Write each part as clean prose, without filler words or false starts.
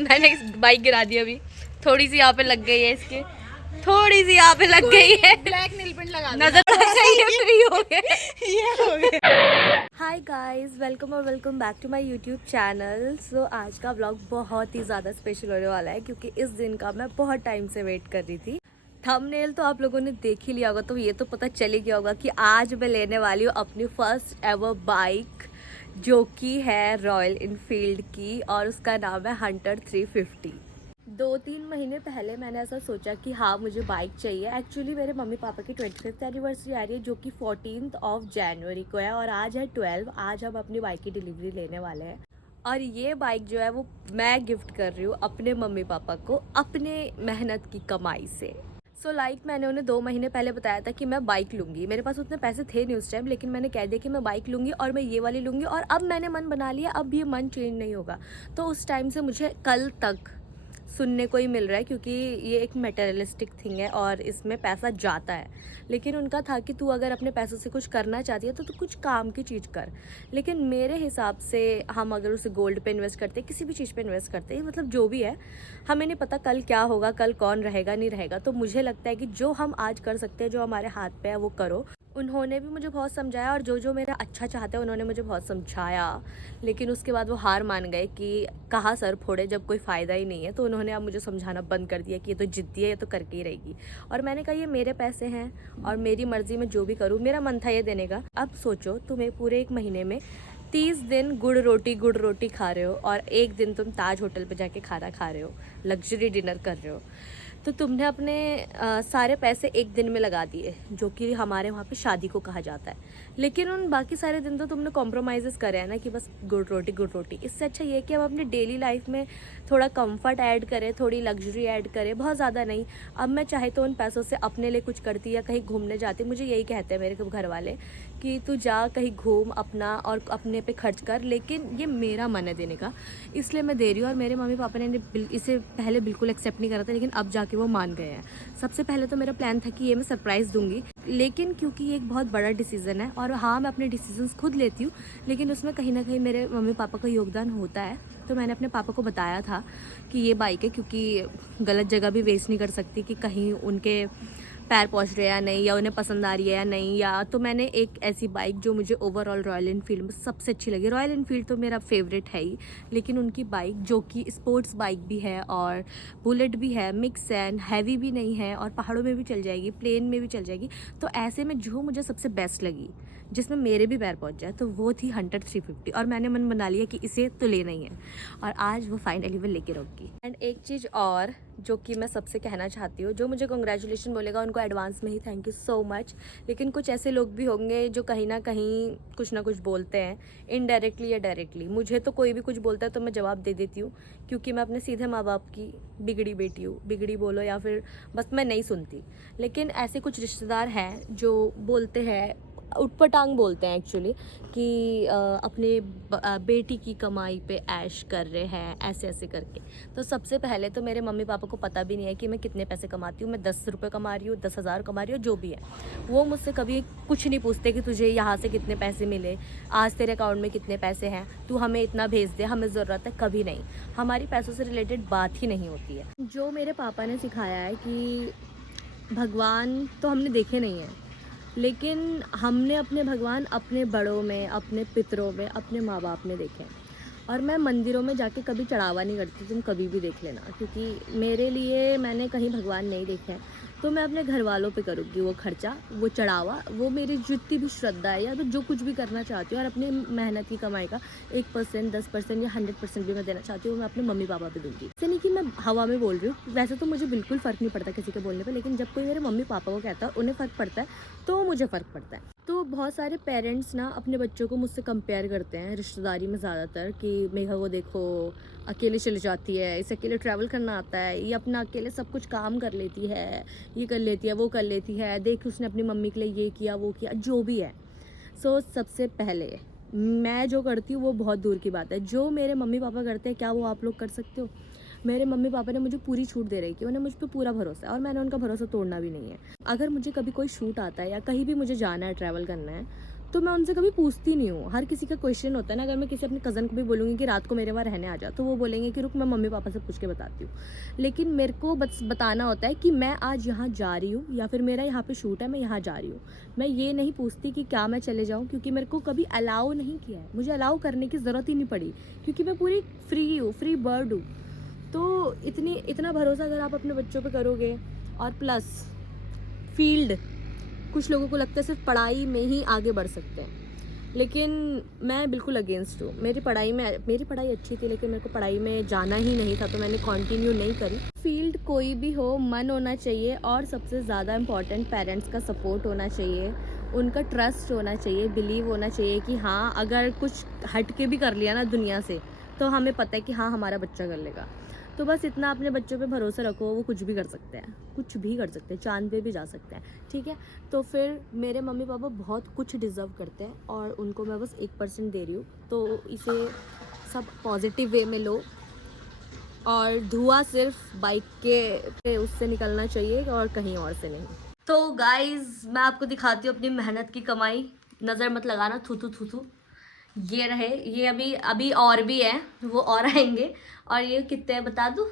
मैंने बाइक गिरा दी अभी, थोड़ी सी यहाँ पे लग गई है इसके, थोड़ी सी यहाँ पे लग गई है। ब्लैक नील पेंट लगा नजर फ्री हो गए। ये हो गया। हाय गाइस, वेलकम और welcome back to my YouTube channel. So आज का व्लॉग बहुत ही ज़्यादा स्पेशल होने वाला है क्योंकि इस दिन का मैं बहुत टाइम से वेट कर रही थी। थंबनेल तो आप लोगों ने देख ही लिया होगा, तो ये तो पता चल ही गया होगा कि आज मैं लेने वाली हूँ अपनी फर्स्ट एवर बाइक, जो कि है रॉयल इनफील्ड की और उसका नाम है हंटर 350। 2-3 महीने पहले मैंने ऐसा सोचा कि हाँ मुझे बाइक चाहिए। एक्चुअली मेरे मम्मी पापा की 25th एनिवर्सरी आ रही है जो कि 14 जनवरी को है और आज है 12। आज हम अपनी बाइक की डिलीवरी लेने वाले हैं और ये बाइक जो है वो मैं गिफ्ट कर रही हूँ अपने मम्मी पापा को अपने मेहनत की कमाई से। लाइक मैंने उन्हें 2 महीने पहले बताया था कि मैं बाइक लूँगी। मेरे पास उतने पैसे थे नहीं उस टाइम, लेकिन मैंने कह दिया कि मैं बाइक लूँगी और मैं ये वाली लूँगी। और अब मैंने मन बना लिया, अब ये मन चेंज नहीं होगा। तो उस टाइम से मुझे कल तक सुनने को ही मिल रहा है क्योंकि ये एक मटेरियलिस्टिक थिंग है और इसमें पैसा जाता है। लेकिन उनका था कि तू अगर अपने पैसों से कुछ करना चाहती है तो तू कुछ काम की चीज़ कर। लेकिन मेरे हिसाब से हम अगर उसे गोल्ड पे इन्वेस्ट करते, किसी भी चीज़ पे इन्वेस्ट करते हैं, मतलब जो भी है, हमें नहीं पता कल क्या होगा, कल कौन रहेगा नहीं रहेगा। तो मुझे लगता है कि जो हम आज कर सकते हैं, जो हमारे हाथ पे है, वो करो। उन्होंने भी मुझे बहुत समझाया और जो मेरा अच्छा चाहते हैं उन्होंने मुझे बहुत समझाया। लेकिन उसके बाद वो हार मान गए कि कहाँ सर फोड़े जब कोई फ़ायदा ही नहीं है। तो उन्होंने अब मुझे समझाना बंद कर दिया कि ये तो ज़िद्दी है, ये तो करके ही रहेगी। और मैंने कहा ये मेरे पैसे हैं और मेरी मर्ज़ी में जो भी करूँ। मेरा मन था ये देने का। अब सोचो, तुम्हें पूरे 1 महीने में 30 दिन गुड़ रोटी खा रहे हो और 1 दिन तुम ताज होटल पे जाके खाना खा रहे हो, लग्जरी डिनर कर रहे हो। तो तुमने अपने सारे पैसे 1 दिन में लगा दिए, जो कि हमारे वहाँ पे शादी को कहा जाता है। लेकिन उन बाकी सारे दिन तो तुमने कॉम्प्रोमाइज़ करे हैं ना कि बस गुड़ रोटी। इससे अच्छा ये है कि हम अपनी डेली लाइफ में थोड़ा कंफर्ट ऐड करें, थोड़ी लग्जरी ऐड करें, बहुत ज़्यादा नहीं। अब मैं चाहे तो उन पैसों से अपने लिए कुछ करती या कहीं घूमने जाती। मुझे यही कहते हैं मेरे घर वाले कि तू जा कहीं घूम अपना और अपने पे खर्च कर। लेकिन ये मेरा मन है देने का, इसलिए मैं दे रही हूँ। और मेरे मम्मी पापा ने इसे पहले बिल्कुल एक्सेप्ट नहीं करा था, लेकिन अब जाके वो मान गए हैं। सबसे पहले तो मेरा प्लान था कि ये मैं सरप्राइज़ दूंगी, लेकिन क्योंकि ये एक बहुत बड़ा डिसीज़न है और हाँ मैं अपने डिसीजंस खुद लेती हूँ, लेकिन उसमें कहीं ना कहीं मेरे मम्मी पापा का योगदान होता है। तो मैंने अपने पापा को बताया था कि ये बाइक है, क्योंकि गलत जगह भी वेस्ट नहीं कर सकती कि कहीं उनके पैर पहुँच रहे या नहीं, या उन्हें पसंद आ रही है या नहीं। या तो मैंने एक ऐसी बाइक जो मुझे ओवरऑल रॉयल इनफील्ड में सबसे अच्छी लगी। रॉयल इनफील्ड तो मेरा फेवरेट है ही, लेकिन उनकी बाइक जो कि स्पोर्ट्स बाइक भी है और बुलेट भी है, मिक्स एंड हैवी भी नहीं है और पहाड़ों में भी चल जाएगी, प्लेन में भी चल जाएगी। तो ऐसे में जो मुझे सबसे बेस्ट लगी, जिसमें मेरे भी पैर पहुंच जाए, तो वो थी हंटर 350। और मैंने मन बना लिया कि इसे तो लेना ही है और आज वो फाइनली मैं लेके रहूँगी। एंड एक चीज़ और जो कि मैं सबसे कहना चाहती हूँ, जो मुझे कॉन्ग्रेचुलेशन बोलेगा उनको एडवांस में ही थैंक यू सो मच। लेकिन कुछ ऐसे लोग भी होंगे जो कहीं ना कहीं कुछ ना कुछ बोलते हैं, इनडायरेक्टली या डायरेक्टली। मुझे तो कोई भी कुछ बोलता है तो मैं जवाब दे देती हूँ, क्योंकि मैं अपने सीधे माँ बाप की बिगड़ी बेटी हूँ। बिगड़ी बोलो या फिर बस मैं नहीं सुनती। लेकिन ऐसे कुछ रिश्तेदार हैं जो बोलते हैं, उटपटांग बोलते हैं एक्चुअली, कि अपने बेटी की कमाई पे ऐश कर रहे हैं ऐसे ऐसे करके। तो सबसे पहले तो मेरे मम्मी पापा को पता भी नहीं है कि मैं कितने पैसे कमाती हूँ। मैं 10 रुपये कमा रही हूँ, 10,000 कमा रही हूँ, जो भी है। वो मुझसे कभी कुछ नहीं पूछते कि तुझे यहाँ से कितने पैसे मिले, आज तेरे अकाउंट में कितने पैसे हैं, तू हमें इतना भेज दे, हमें ज़रूरत है। कभी नहीं, हमारी पैसों से रिलेटेड बात ही नहीं होती है। जो मेरे पापा ने सिखाया है कि भगवान तो हमने देखे नहीं हैं, लेकिन हमने अपने भगवान अपने बड़ों में, अपने पितरों में, अपने माँ बाप में देखे हैं। और मैं मंदिरों में जाके कभी चढ़ावा नहीं करती, तुम कभी भी देख लेना, क्योंकि मेरे लिए मैंने कहीं भगवान नहीं देखे हैं। तो मैं अपने घर वालों पे करूँगी वो खर्चा, वो चढ़ावा, वो मेरी जितनी भी श्रद्धा है या तो जो कुछ भी करना चाहती हूँ और अपनी मेहनत की कमाई का 1%, 10% या 100% भी मैं देना चाहती हूँ, मैं अपने मम्मी पापा पे दूँगी। इससे नहीं कि मैं हवा में बोल रही हूँ, वैसे तो मुझे बिल्कुल फ़र्क नहीं पड़ता किसी के बोलने पर, लेकिन जब कोई मेरे मम्मी पापा को कहता है उन्हें फ़र्क पड़ता है तो मुझे फ़र्क पड़ता है। तो बहुत सारे पेरेंट्स ना अपने बच्चों को मुझसे कंपेयर करते हैं रिश्तेदारी में ज़्यादातर, कि मेघा को देखो अकेले चली जाती है, इसे अकेले ट्रैवल करना आता है, ये अपना अकेले सब कुछ काम कर लेती है, ये कर लेती है, वो कर लेती है, देख उसने अपनी मम्मी के लिए ये किया वो किया, जो भी है। सबसे पहले मैं जो करती हूँ वो बहुत दूर की बात है। जो मेरे मम्मी पापा करते हैं क्या वो आप लोग कर सकते हो? मेरे मम्मी पापा ने मुझे पूरी छूट दे रही कि उन्हें मुझ पर पूरा भरोसा है और मैंने उनका भरोसा तोड़ना भी नहीं है। अगर मुझे कभी कोई शूट आता है या कहीं भी मुझे जाना है, ट्रैवल करना है, तो मैं उनसे कभी पूछती नहीं हूँ। हर किसी का क्वेश्चन होता है ना, अगर मैं किसी अपने कज़न को भी बोलूँगी कि रात को मेरे वहाँ रहने आ जा, तो वो बोलेंगे कि रुक मैं मम्मी पापा से पूछ के बताती हूँ। लेकिन मेरे को बस बताना होता है कि मैं आज यहाँ जा रही हूँ या फिर मेरा यहाँ पे शूट है, मैं यहाँ जा रही हूँ। मैं ये नहीं पूछती कि क्या मैं चले जाऊँ, क्योंकि मेरे को कभी अलाउ नहीं किया है, मुझे अलाउ करने की ज़रूरत ही नहीं पड़ी, क्योंकि मैं पूरी फ्री हूँ, फ्री बर्ड हूँ। तो इतना भरोसा अगर आप अपने बच्चों पे करोगे, और प्लस फील्ड, कुछ लोगों को लगता है सिर्फ पढ़ाई में ही आगे बढ़ सकते हैं, लेकिन मैं बिल्कुल अगेंस्ट हूँ। मेरी पढ़ाई अच्छी थी, लेकिन मेरे को पढ़ाई में जाना ही नहीं था, तो मैंने कंटिन्यू नहीं करी। फील्ड कोई भी हो, मन होना चाहिए, और सबसे ज़्यादा इम्पॉर्टेंट पेरेंट्स का सपोर्ट होना चाहिए, उनका ट्रस्ट होना चाहिए, बिलीव होना चाहिए कि हाँ अगर कुछ हट के भी कर लिया ना दुनिया से, तो हमें पता है कि हाँ हमारा बच्चा कर लेगा। तो बस इतना अपने बच्चों पे भरोसा रखो, वो कुछ भी कर सकते हैं, कुछ भी कर सकते हैं, चांद पे भी जा सकते हैं, ठीक है। तो फिर मेरे मम्मी पापा बहुत कुछ डिज़र्व करते हैं, और उनको मैं बस 1% दे रही हूँ। तो इसे सब पॉजिटिव वे में लो, और धुआं सिर्फ बाइक के उससे निकलना चाहिए और कहीं और से नहीं। तो गाइज़ मैं आपको दिखाती हूँ अपनी मेहनत की कमाई, नज़र मत लगाना, थू थू थू थू। ये रहे, ये अभी और भी है, वो और आएंगे। और ये कितने हैं बता दूँ?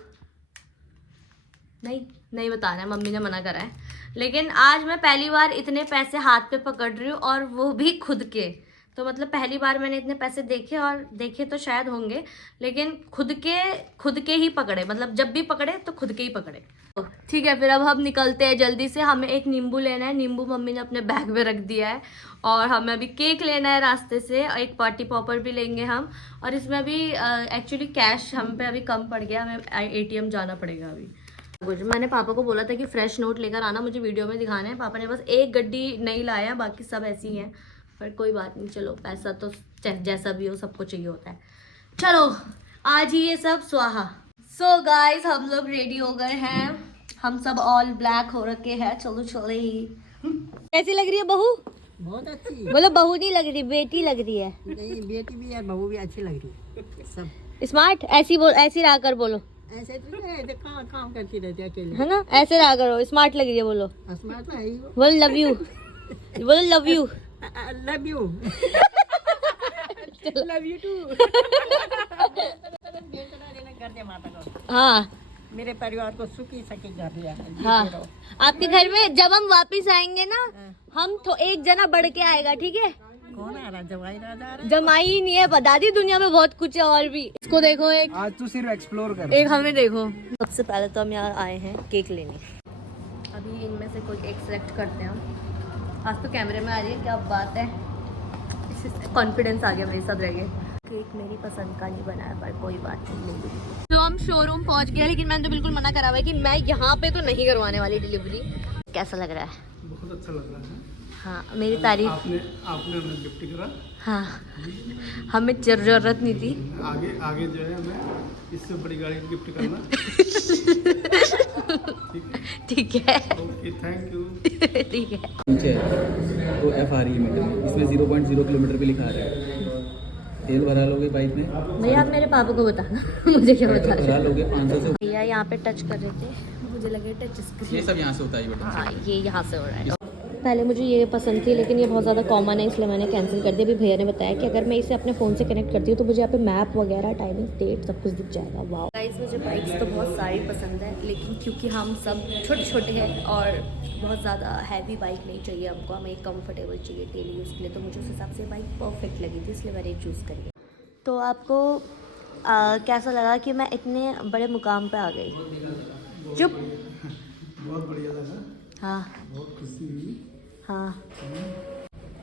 नहीं बताना है, मम्मी ने मना करा है। लेकिन आज मैं पहली बार इतने पैसे हाथ पे पकड़ रही हूँ, और वो भी खुद के। तो मतलब पहली बार मैंने इतने पैसे देखे, और देखे तो शायद होंगे, लेकिन खुद के ही पकड़े, मतलब जब भी पकड़े तो खुद के ही पकड़े। ठीक है, फिर अब हम निकलते हैं जल्दी से। हमें एक नींबू लेना है, नींबू मम्मी ने अपने बैग में रख दिया है, और हमें अभी केक लेना है रास्ते से, और एक पार्टी पॉपर भी लेंगे हम। और इसमें अभी एक्चुअली कैश हम पे अभी कम पड़ गया, हमें ATM जाना पड़ेगा अभी। मैंने पापा को बोला था कि फ्रेश नोट लेकर आना, मुझे वीडियो में दिखाना है। पापा ने बस एक गड्डी नहीं लाया, बाकी सब ऐसी हैं, पर कोई बात नहीं, चलो पैसा तो जैसा भी हो सबको चाहिए होता है। चलो आज ही ये सब स्वाहा। सो गाइस हम लोग रेडी हो गए हैं, हम सब ऑल ब्लैक हो रखे हैं। चलो चले ही। कैसी लग रही है बहू? बहुत अच्छी। बोलो बहू नहीं लग रही, बेटी लग रही है। नहीं, बेटी भी है, बहू भी अच्छी लग रही है, सब स्मार्ट। ऐसी रहा कर बोलो, ऐसे तो नहीं, ऐसे काम करती रहती है अकेले, है ना, ऐसे रहा करो, स्मार्ट लग रही है। बोलो स्मार्ट है ही वो। बोलो लव यू, बोलो love you. Love you, love you too. कर दे माता को, हाँ मेरे परिवार को सुखी सखी कर दिया। हाँ, आपके घर में जब हम वापिस आएंगे ना, हम तो एक जना बढ़ के आएगा, ठीक है। कौन आ रहा? जवाई राजा आ रहा? जमाई ही नहीं है, बता दी, दुनिया में बहुत कुछ है और भी। इसको देखो, एक आज तू सिर्फ एक्सप्लोर कर। एक हमें देखो। सबसे पहले तो हम यहाँ आए हैं केक लेने। अभी इनमें से कोई एक सेलेक्ट करते हैं हम। आज तो कैमरे में आ रही है, क्या बात है, कॉन्फिडेंस आ गया मेरे साथ रह गए। केक मेरी पसंद का नहीं बना है, पर कोई बात नहीं। तो हम शोरूम पहुंच गए, लेकिन मैंने तो बिल्कुल मना करा हुआ है कि मैं यहाँ पे तो नहीं करवाने वाली डिलीवरी। कैसा लग रहा है? बहुत अच्छा लग रहा है। हाँ, मेरी तारीफ। आपने हमें गिफ्ट करा। हाँ, हमें जरूरत नहीं थी। आगे जो है हमें इससे बड़ी गाड़ी गिफ्ट करना। ठीक है, ओके, थैंक यू। ठीक है। नीचे तो FRE मीटर, इसमें 0.0 किलोमीटर भी लिखा रहा है। तेल भरा लोगे बाइक में? भैया आप मेरे पापा को बताना, मुझे क्या बता भरा लोगे 500 से। भैया यहाँ पे टच कर रहे थे, मुझे लगे टच स्क्रीन। ये सब यहाँ से होता है बेटा। हाँ, ये यहाँ से हो रहा है। पहले मुझे ये पसंद थी, लेकिन ये बहुत ज़्यादा कॉमन है, इसलिए मैंने कैंसिल कर दिया। अभी भैया ने बताया कि अगर मैं इसे अपने फ़ोन से कनेक्ट करती हूँ तो मुझे यहाँ पे मैप वगैरह, टाइमिंग, डेट सब कुछ दिख जाएगा। वाह गाइस, मुझे बाइक्स तो बहुत सारी पसंद है, लेकिन क्योंकि हम सब छोटे छोटे हैं और बहुत ज़्यादा हैवी बाइक नहीं चाहिए हमको, हमें एक कम्फर्टेबल चाहिए डेली यूज़ के लिए, तो मुझे उस हिसाब से बाइक परफेक्ट लगी थी, इसलिए मैंने चूज़ करी। तो आपको कैसा लगा कि मैं इतने बड़े मुकाम पे आ गई? चुप। बहुत बढ़िया लगा। हाँ बहुत खुशी हुई। हाँ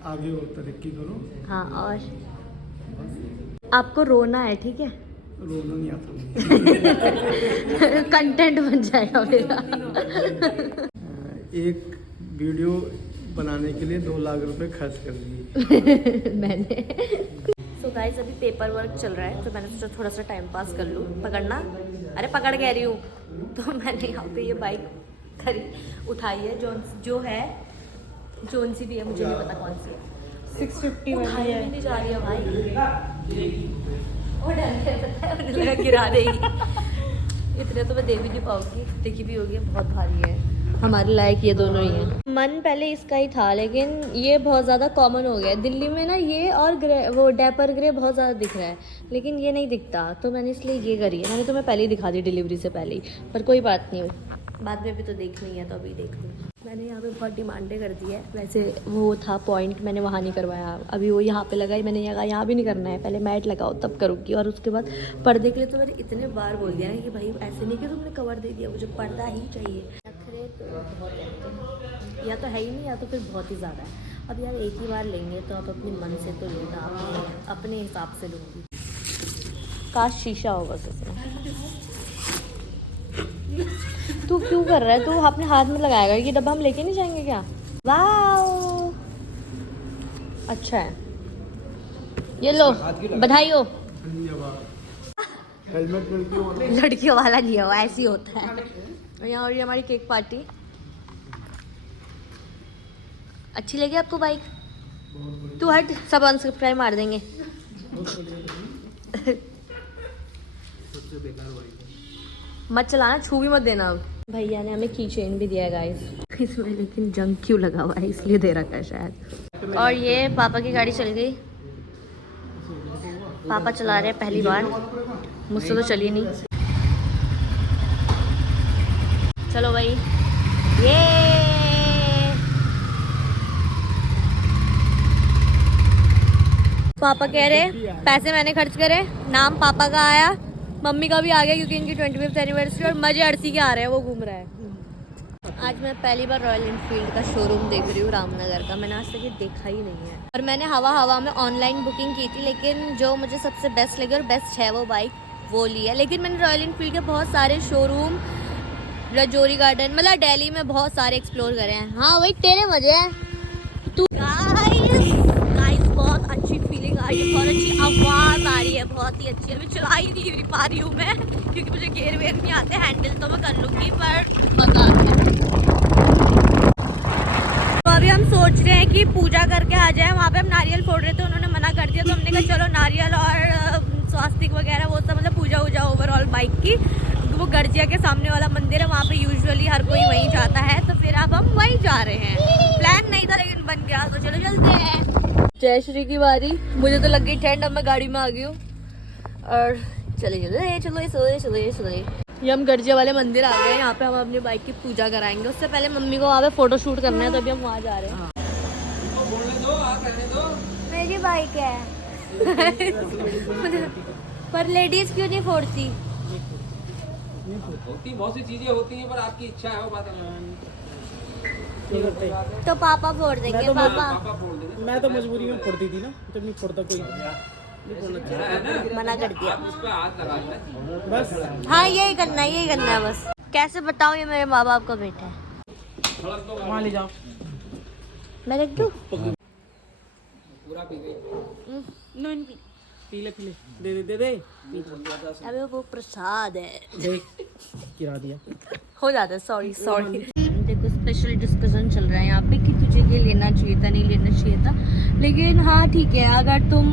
आगे और तरक्की करो। हाँ, और आपको रोना है, ठीक है? रोना नहीं आता। कंटेंट बन जाएगा मेरा। एक वीडियो बनाने के लिए 2 लाख रुपए खर्च कर दिए मैंने। सो गाइस, अभी पेपर वर्क चल रहा है, तो मैंने सोचा थोड़ा सा टाइम पास कर लूँ। पकड़ना, अरे पकड़ कह रही हूँ। तो मैंने यहाँ पे ये बाइक उठाई है, जो है जोन सी भी है, मुझे नहीं पता कौन सी है। 650 उठाई भी नहीं जा रही है भाई, और डर लगता है, मुझे लगा गिरा देगी। इतने तो मैं दे भी नहीं पाऊंगी, देखी भी होगी बहुत भारी है। हमारे लायक ये दोनों ही हैं। मन पहले इसका ही था, लेकिन ये बहुत ज़्यादा कॉमन हो गया है दिल्ली में ना। ये और ग्रे, वो डैपर ग्रे बहुत ज़्यादा दिख रहा है, लेकिन ये नहीं दिखता, तो मैंने इसलिए ये करी है। मैंने तुम्हें पहले ही दिखा दी डिलीवरी से पहले ही, पर कोई बात नहीं, बाद में भी तो देखनी है, तो अभी देख लूँ। मैंने यहाँ पे बहुत डिमांडें कर दी है। वैसे वो था पॉइंट, मैंने वहाँ नहीं करवाया, अभी वो यहाँ पे लगाई। मैंने यहाँ भी नहीं करना है, पहले मैट लगाओ तब करूँगी। और उसके बाद पर्दे के लिए तो मैंने इतने बार बोल दिया है कि भाई ऐसे नहीं कि तुमने कवर दे दिया, मुझे पर्दा ही चाहिए। नखरे तो बहुत है, या तो है ही नहीं या तो फिर बहुत ही ज़्यादा है। अब यार एक ही बार लेंगे तो आप अपने मन से तो लेना, अपने हिसाब से लूँगी। काश शीशा हो बस इसमें। तू क्यों कर रहा है? तू अपने हाथ में लगाएगा, ये डब्बा हम लेके नहीं जाएंगे क्या? वाओ अच्छा है, ये लो, बधाई हो। हेलमेट लड़कियों वाला नहीं हो, ऐसे ही होता है। और यहाँ हो रही है हमारी केक पार्टी। अच्छी लगी आपको बाइक? तू हट, सब अनसब्सक्राइब मार देंगे। मत चलाना, छू भी मत देना। अब भैया ने हमें की चेन भी दिया है गाइस इसमें, लेकिन जंग क्यों लगा हुआ है इसलिए दे रखा है शायद। और ये पापा की गाड़ी चल गई, पापा चला रहे हैं पहली बार, मुझसे तो चली नहीं। चलो भाई, ये पापा कह रहे पैसे मैंने खर्च करे, नाम पापा का आया, मम्मी का भी आ गया क्योंकि इनकी 25th एनिवर्सरी, और मजे अर्सी के आ रहे हैं, वो घूम रहा है। आज मैं पहली बार रॉयल एनफील्ड का शोरूम देख रही हूँ रामनगर का। मैंने आज तक ये देखा ही नहीं है। और मैंने हवा में ऑनलाइन बुकिंग की थी, लेकिन जो मुझे सबसे बेस्ट लगी और बेस्ट है वो बाइक वो ली है। लेकिन मैंने रॉयल एनफील्ड के बहुत सारे शोरूम, रजौरी गार्डन, मतलब दिल्ली में बहुत सारे एक्सप्लोर करे हैं। हाँ वही तेरे मजे हैं तू। गाइस बहुत अच्छी फीलिंग आ रही है, बहुत अच्छी आवाज़ आ रही है, बहुत ही अच्छी। अभी चला ही नहीं पा रही हूँ मैं क्योंकि मुझे गेयर वेयर नहीं आते, हैंडल तो मैं कर लूँगी पर मज़ा आ रहा है। तो अभी हम सोच रहे हैं कि पूजा करके आ जाए। वहाँ पे हम नारियल फोड़ रहे थे, उन्होंने मना कर दिया, तो हमने कहा चलो नारियल और स्वास्तिक वगैरह वो सब, मतलब पूजा वूजा ओवरऑल बाइक की। वो गर्जिया के सामने वाला मंदिर है, वहाँ पे यूजुअली हर कोई वहीं जाता है, तो फिर अब हम वहीं जा रहे हैं। प्लान नहीं था लेकिन बन गया, तो चलो चलते हैं। जय श्री की बारी, मुझे तो लग गई ठंड, अब मैं गाड़ी में आ गई हूँ और चले चले। ये हम गर्जिया वाले मंदिर आ गए हैं। यहाँ पे हम अपनी बाइक की पूजा कराएंगे। उससे पहले मम्मी को वहाँ पे फोटो शूट करना है, तो अभी हम वहाँ जा रहे हैं। मेरी बाइक है पर लेडीज क्यों नहीं फोड़ती? होती बहुत सी चीजें होती हैं, पर आपकी इच्छा है वो बात तो पापा फोड़ देंगे। पापा फोड़ देंगे। मैं तो मजबूरी में फोड़ती थी ना, तो नहीं फोड़ता कोई। मना कर दिया उस पर हाथ लगा दें बस हाँ यही करना है बस। कैसे बताऊँ ये मेरे माँ बाप का बेटा है। वहाँ ले जाओ। मैं रख दूँ? पूरा पी गई। पीले दे दे। अबे वो प्रसाद है, देख गिरा दिया। हो जाता है। सॉरी। देखो स्पेशल डिस्कशन चल रहा है यहाँ पे कि तुझे ये लेना चाहिए था, नहीं लेना चाहिए था। लेकिन हाँ ठीक है, अगर तुम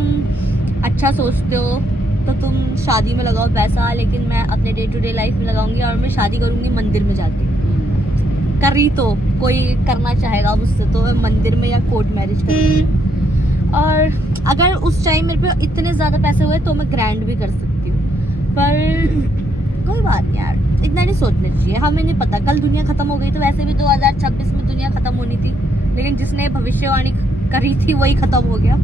अच्छा सोचते हो तो तुम शादी में लगाओ पैसा, लेकिन मैं अपने डे टू डे लाइफ में लगाऊंगी। और मैं शादी करूंगी मंदिर में जाके। करी तो कोई करना चाहेगा मुझसे तो मैं मंदिर में या कोर्ट मैरिज करूँगी। और अगर उस टाइम मेरे पे इतने ज़्यादा पैसे हुए तो मैं ग्रैंड भी कर सकती हूँ, पर कोई बात नहीं यार, इतना नहीं सोचना चाहिए। हमें नहीं पता कल दुनिया खत्म हो गई, तो वैसे भी 2026 में दुनिया खत्म होनी थी, लेकिन जिसने भविष्यवाणी करी थी वही खत्म हो गया।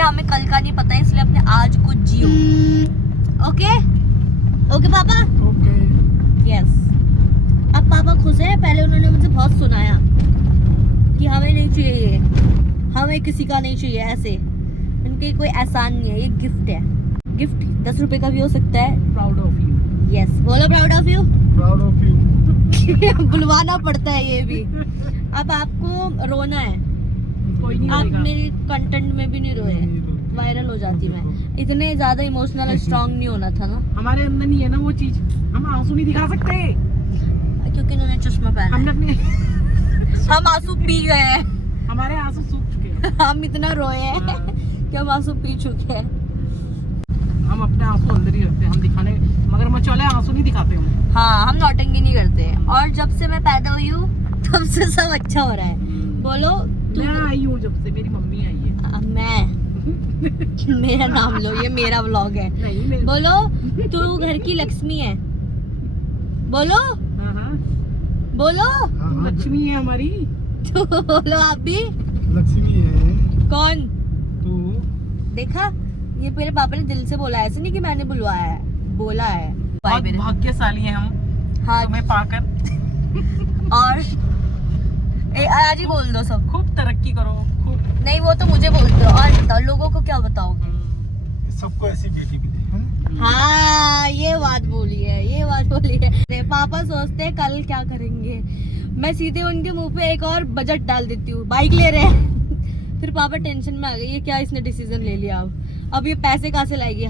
हमें कल का नहीं पता, इसलिए अपने आज को जियो। ओके पापा? यस। अब पापा खुश है। पहले उन्होंने मुझे बहुत सुनाया कि हमें नहीं चाहिए ये, हमें किसी का नहीं चाहिए ऐसे। उनके कोई एहसान नहीं है, ये गिफ्ट है। गिफ्ट 10 रुपए का भी हो सकता है। Proud of you. यस बोलो, proud of you. Proud of you. बुलवाना पड़ता है ये भी। अब आपको रोना है, कोई नहीं आप रोएगा। मेरे कंटेंट में भी नहीं रोए, वायरल हो जाती मैं। इतने ज्यादा इमोशनल स्ट्रांग नहीं होना था ना, हमारे अंदर नहीं है ना वो चीज, हम आंसू नहीं दिखा सकते क्योंकि इन्होंने चश्मा पहना हमने है। अपने हम आंसू पी गए हैं। हमारे आंसू सूख चुके हैं। हम इतना रोए हैं कि हम आंसू पी चुके हैं। हम अपने आंसू अंदर ही रखते हैं, हम दिखाने, मगर बच्चों वाले आंसू नहीं दिखाते हम। हाँ, हम नौटंकी नहीं करते। और जब से मैं पैदा हुई हूँ तब से सब अच्छा हो रहा है। बोलो तू। मैं आई हूँ जब से मेरी मम्मी आई है। मैं मेरा नाम लो, ये मेरा व्लॉग है। नहीं मेरे। बोलो तू घर की लक्ष्मी है। बोलो हाँ हाँ बोलो तुम लक्ष्मी है हमारी। तो बोलो आप भी। लक्ष्मी है कौन तो देखा, ये मेरे पापा ने दिल से बोला है, ऐसे नहीं कि मैंने बुलवाया है, बोला है। बहुत भाग्यशाली हैं हम हाँ तुम्हें पाकर। और आज ही बोल दो सब। खूब तरक्की करो खूब। नहीं वो तो मुझे बोल दो, और बताओ लोगों को क्या बताओगे। सबको ऐसी बेटी भी दे, है ना? हाँ ये बात बोली है, ये बात बोली है। मेरे पापा सोचते हैं कल क्या करेंगे, मैं सीधे उनके मुंह पे एक और बजट डाल देती हूँ, बाइक ले रहे हैं। फिर पापा टेंशन में आ गए, ये क्या इसने डिसीजन ले लिया। अब ये पैसे कहाँ से लाएगी।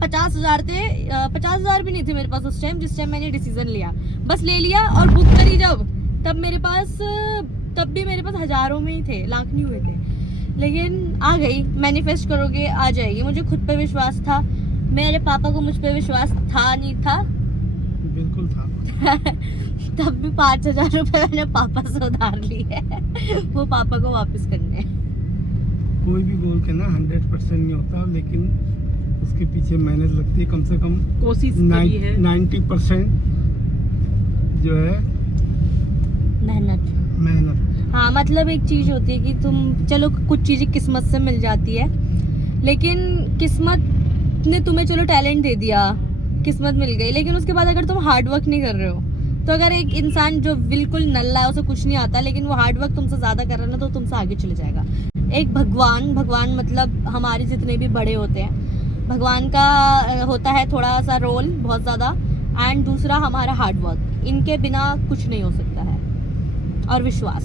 50,000 थे, 50,000 भी नहीं थे मेरे पास उस टाइम, जिस टाइम मैंने डिसीजन लिया। बस ले लिया और बुक करी जब, तब मेरे पास, तब भी मेरे पास हजारों में ही थे, लाख नहीं हुए थे। लेकिन आ गई, मैनिफेस्ट करोगे आ जाएगी। मुझे खुद पे विश्वास था, मेरे पापा को मुझ पे विश्वास था नहीं था। बिल्कुल था। तब भी 5,000 रुपए मैंने पापा से उधार लिए वो पापा को वापस करने हैं। कोई भी गोल के ना 100% नहीं होता, लेकिन उसके पीछे मेहनत लगती है। कम से कम कोशिश करी है। 90% जो है मेहनत। हाँ मतलब एक चीज होती है कि तुम, चलो कुछ चीजें किस्मत से मिल जाती है, लेकिन किस्मत ने तुम्हें चलो टैलेंट दे दिया, किस्मत मिल गई, लेकिन उसके बाद अगर तुम हार्ड वर्क नहीं कर रहे हो, तो अगर एक इंसान जो बिल्कुल नल्ला है, उसे कुछ नहीं आता, लेकिन वो हार्ड वर्क तुमसे ज्यादा कर रहा है ना, तो तुमसे आगे चले जाएगा। एक भगवान मतलब हमारे जितने भी बड़े होते हैं, भगवान का होता है थोड़ा सा रोल बहुत ज्यादा, एंड दूसरा हमारा हार्ड वर्क, इनके बिना कुछ नहीं हो सकता है। और विश्वास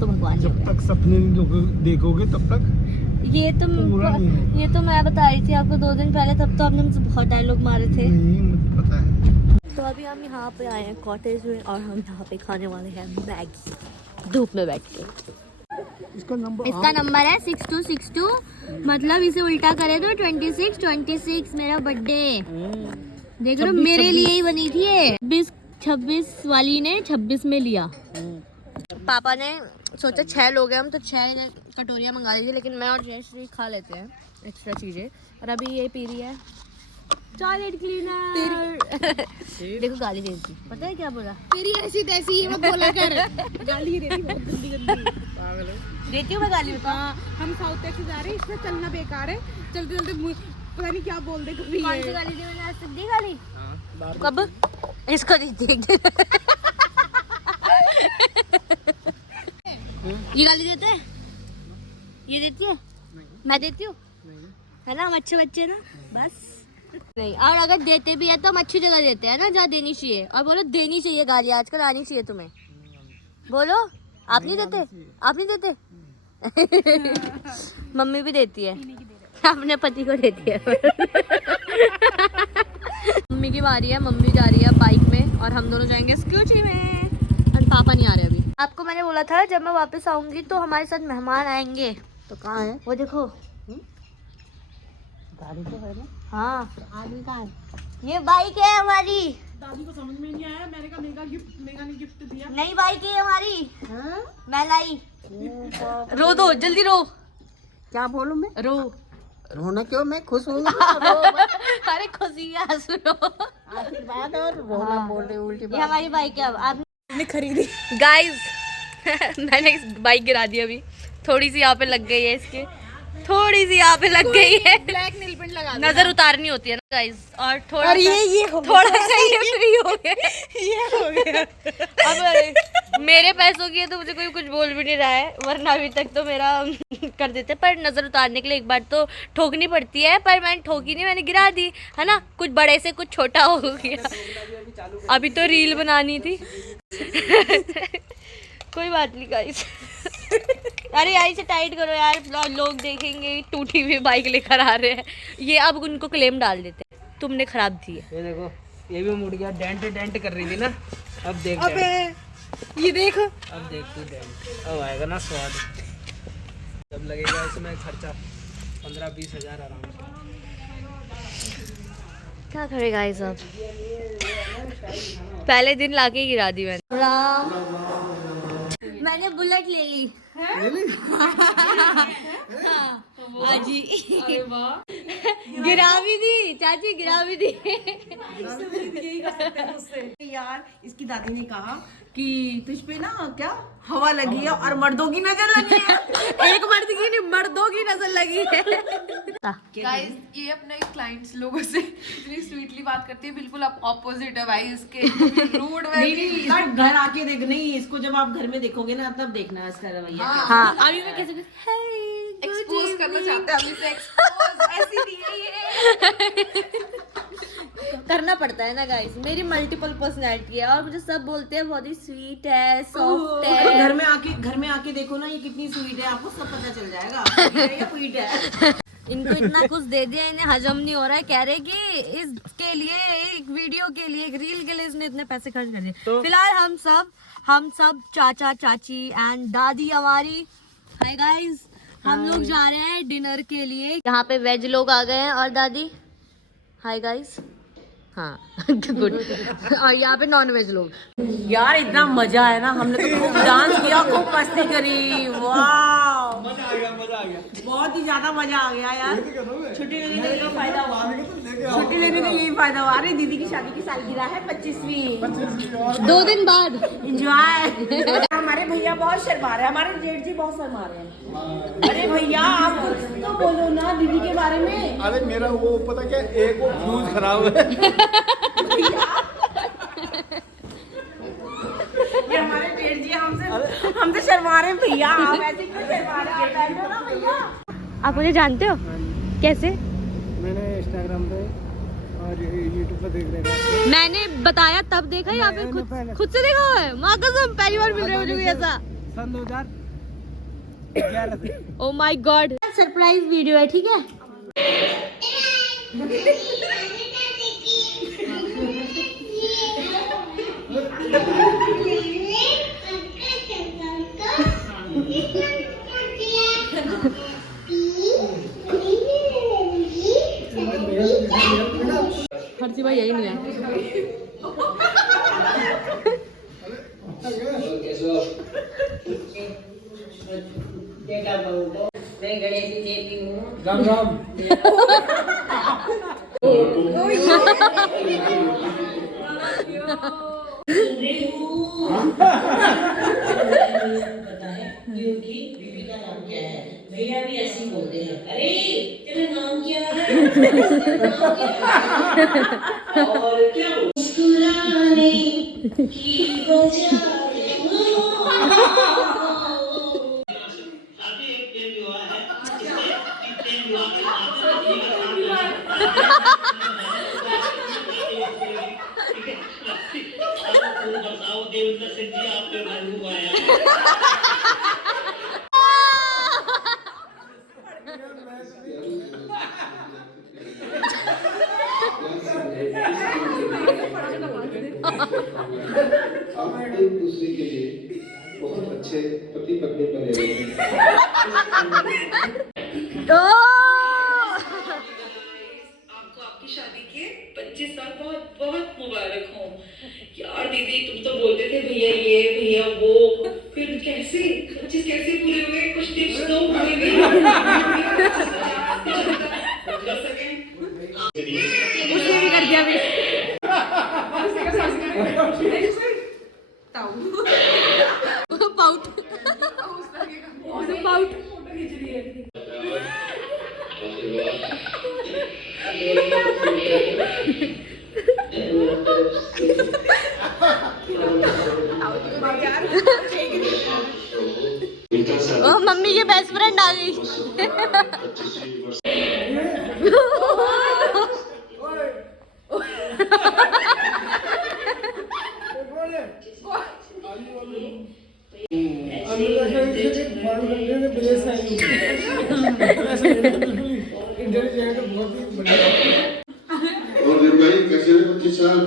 तो भगवान ही जब होगा। तक सपने नहीं देखोगे तब तक पूरा नहीं होगा। ये तो मैं बता रही थी आपको 2 दिन पहले, तब तो आपने मुझसे बहुत डायलॉग मारे थे। नहीं, मुझे पता है। तो अभी हम यहाँ पे आए हैं कॉटेज में, और हम यहाँ पे खाने वाले हैं मैगी, धूप में बैठ के। इसका नंबर है 6262, मतलब इसे उल्टा करे तो 26 मेरा बर्थडे। देख लो मेरे लिए ही बनी थी ये। 26 वाली ने 26 में लिया। पापा ने सोचा 6 लोग हैं हम, तो 6 कटोरियाँ मंगा लीजिए, लेकिन मैं और जयश्री खा लेते हैं एक्स्ट्रा चीजें। और अभी ये पी रही है टॉयलेट क्लीनर। देखो गाली दे दी, पता है क्या बोला, तेरी ऐसी तैसी मत बोला कर। गाली दे रही बहुत गंदी पागल हो। देती हूँ मैं गाली। हाँ, हम साउथ टैक्सी जा रहे हैं, इसमें चलना बेकार है। चलते चलते पता नहीं क्या बोल दे कभी। कौन सी गाली दी मैंने आज तक दी गाली? कब? इसको दी थी। ये गाली देते हैं? ये देती है? मैं देती हूँ, है ना? हम अच्छे बच्चे ना, बस नहीं। और अगर देते भी है तो हम अच्छी जगह देते हैं ना, जहाँ देनी चाहिए। और बोलो देनी चाहिए गाली, आजकल आनी चाहिए तुम्हें। बोलो आप नहीं देते, आप नहीं देते। मम्मी भी देती है, अपने पति को देती है। मम्मी की बारी है, मम्मी जा रही है बाइक में, और हम दोनों जाएंगे स्कूटी में, और पापा नहीं आ रहे अभी। आपको मैंने बोला था जब मैं वापस आऊंगी तो हमारे साथ मेहमान आएंगे। तो कहाँ है? वो देखो गाड़ी तो है ना। हाँ, आदमी कहाँ है? ये बाइक है हमारी। दादी को समझ में नहीं आया, मैंने कहा मेगा ने गिफ्ट दिया। नई बाइक है हमारी, हाँ? मैं लाई। रो दो जल्दी, रो क्या बोलूं मैं? रो। रोना क्यों? मैं खुश हूँ। अरे खुशी का आंसू रो। आशीर्वाद और रोना बोल रहे उल्टी ये हमारी बाइक है। अब आपने खरीदी गाइस। मैंने इस बाइक गिरा दी अभी, थोड़ी सी यहाँ पे लग गई है इसके, थोड़ी सी यहाँ पे लग गई है। ब्लैक नील पेंट लगा नजर उतारनी होती है ना गाइस, और थोड़ा और सा, ये हो थोड़ा सा ये फ्री हो गया। ये हो गया। अब मेरे पैसों की है तो मुझे कोई कुछ बोल भी नहीं रहा है, वरना अभी तक तो मेरा कर देते। पर नजर उतारने के लिए एक बार तो ठोकनी पड़ती है, पर मैंने ठोकी नहीं, मैंने गिरा दी, है ना? कुछ बड़े से कुछ छोटा हो गया। अभी तो रील बनानी थी। कोई बात नहीं गाइस। अरे यार इसे टाइट करो यार, लोग देखेंगे टूटी हुई बाइक लेकर आ रहे हैं। ये अब उनको क्लेम डाल देते हैं, तुमने खराब दी है। ये देखो, ये भी मुड़ गया, डेंट कर रही थी ना। अब देख अबे ये देख, अब देख तू डेंट, अब आएगा ना स्वाद। जब लगेगा इसमें खर्चा 15-20 हज़ार आराम से। क्या करे गाइस अब, पहले दिन लाके गिरा दी मैंने बुलेट ले ली। आजी गिरा भी दी चाची, गिरा भी दी। यार इसकी दादी ने कहा कि तुझ पे ना क्या हवा लगी है और मर्दों की नजर लगी है। एक मर्द की नहीं, मर्दों की नजर लगी है। गाइस ये अपने क्लाइंट्स लोगों से इतनी स्वीटली बात करती है, बिल्कुल आप ऑपोजिट है भाई इसके, रूड में। नहीं इसको घर आके देख, नहीं इसको जब आप घर में देखोगे ना तब देखना इसका रवैया। हाँ अभी मैं कैसे एक्सपोज करना चाहते हैं अभी से, एक्सपोज ऐसी नहीं है ये। करना पड़ता है ना गाइस, मेरी मल्टीपल पर्सनैलिटी है और मुझे सब बोलते हैं बहुत ही स्वीट है, सॉफ्ट है। घर में आके देखो ना ये कितनी स्वीट है, आपको सब पता चल जाएगा ये स्वीट है। इनको इतना कुछ दे दिया, इन्हें हजम नहीं हो रहा है। कह रहे कि इसके लिए, एक वीडियो के लिए, एक रील के लिए इसने इतने पैसे खर्च कर दिए। फिलहाल हम सब चाचा चाची एंड दादी हमारी, हाय गाइस, हम लोग जा रहे हैं डिनर के लिए। यहाँ पे वेज लोग आ गए हैं और दादी, हाय गाइस, हाँ गुड। और यहाँ पे नॉन वेज लोग। यार इतना मजा है ना, हमने तो खूब डांस किया, खूब मस्ती करी, वाह मजा आ गया बहुत ही ज्यादा मजा आ गया यार। छुट्टी लेने का यही फायदा हुआ, छुट्टी लेने का यही फायदा हुआ। अरे दीदी की शादी की सालगिरह है 25वीं, 2 दिन बाद एंजॉय। हमारे भैया बहुत शर्मा रहे हैं, हमारे जेठ जी बहुत शर्मा रहे हैं। अरे भैया आप कुछ तो बोलो ना दीदी के बारे में। अरे मेरा वो पता क्या, एक वो फ्यूज खराब है। ये हमारे जेठ जी हमसे शर्मा रहे हैं भैया, आप ऐसे क्यों शर्मा रहे हैं? बैठो ना भैया। आप मुझे जानते हो कैसे? मैंने इंस्टाग्राम पे और यूट्यूब पे देख रहा था। मैंने बताया तब देखा या फिर खुद से देखा हुआ है? माँ कसम पहली बार मिल रहे हो मुझे ऐसा। सन 2011 से। Oh my God, surprise video है, ठीक है? हर्षी भाई यही नहीं है। मैं गणेश जी देवी हूँ। राम राम। क्योंकि बीबी का नाम क्या है? भैया भी ऐसे ही बोलते हैं, अरे तेरा नाम क्या है? और क्या मुस्कुराने की वजह आप एक दूसरे के लिए बहुत अच्छे पति पत्नी बने रहे। आपको आपकी शादी के 25 साल बहुत बहुत मुबारक हो। यार दीदी तुम तो बोलते थे भैया ये भैया वो, फिर कैसे 25 कैसे पूरे हुए? कुछ टिप्स दो हमें भी। उसने भी कर दिया पाउट पाउट। मम्मी की बेस्ट फ्रेंड आ गई। और भाई कैसे 25 साल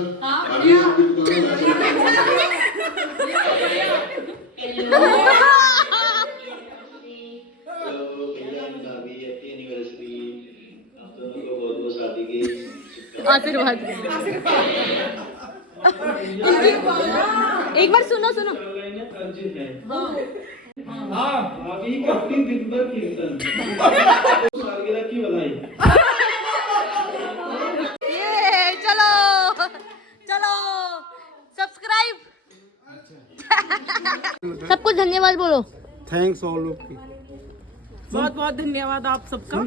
अभी आपकी दुकान शादी की आशीर्वाद। एक बार सुनो सुनो। अभी 31 दिसंबर कीर्तन सालगिरह की बधाई। ये चलो चलो सब्सक्राइब। सबको धन्यवाद बोलो। थैंक्स ऑल लोग की। बहुत बहुत धन्यवाद आप सबका।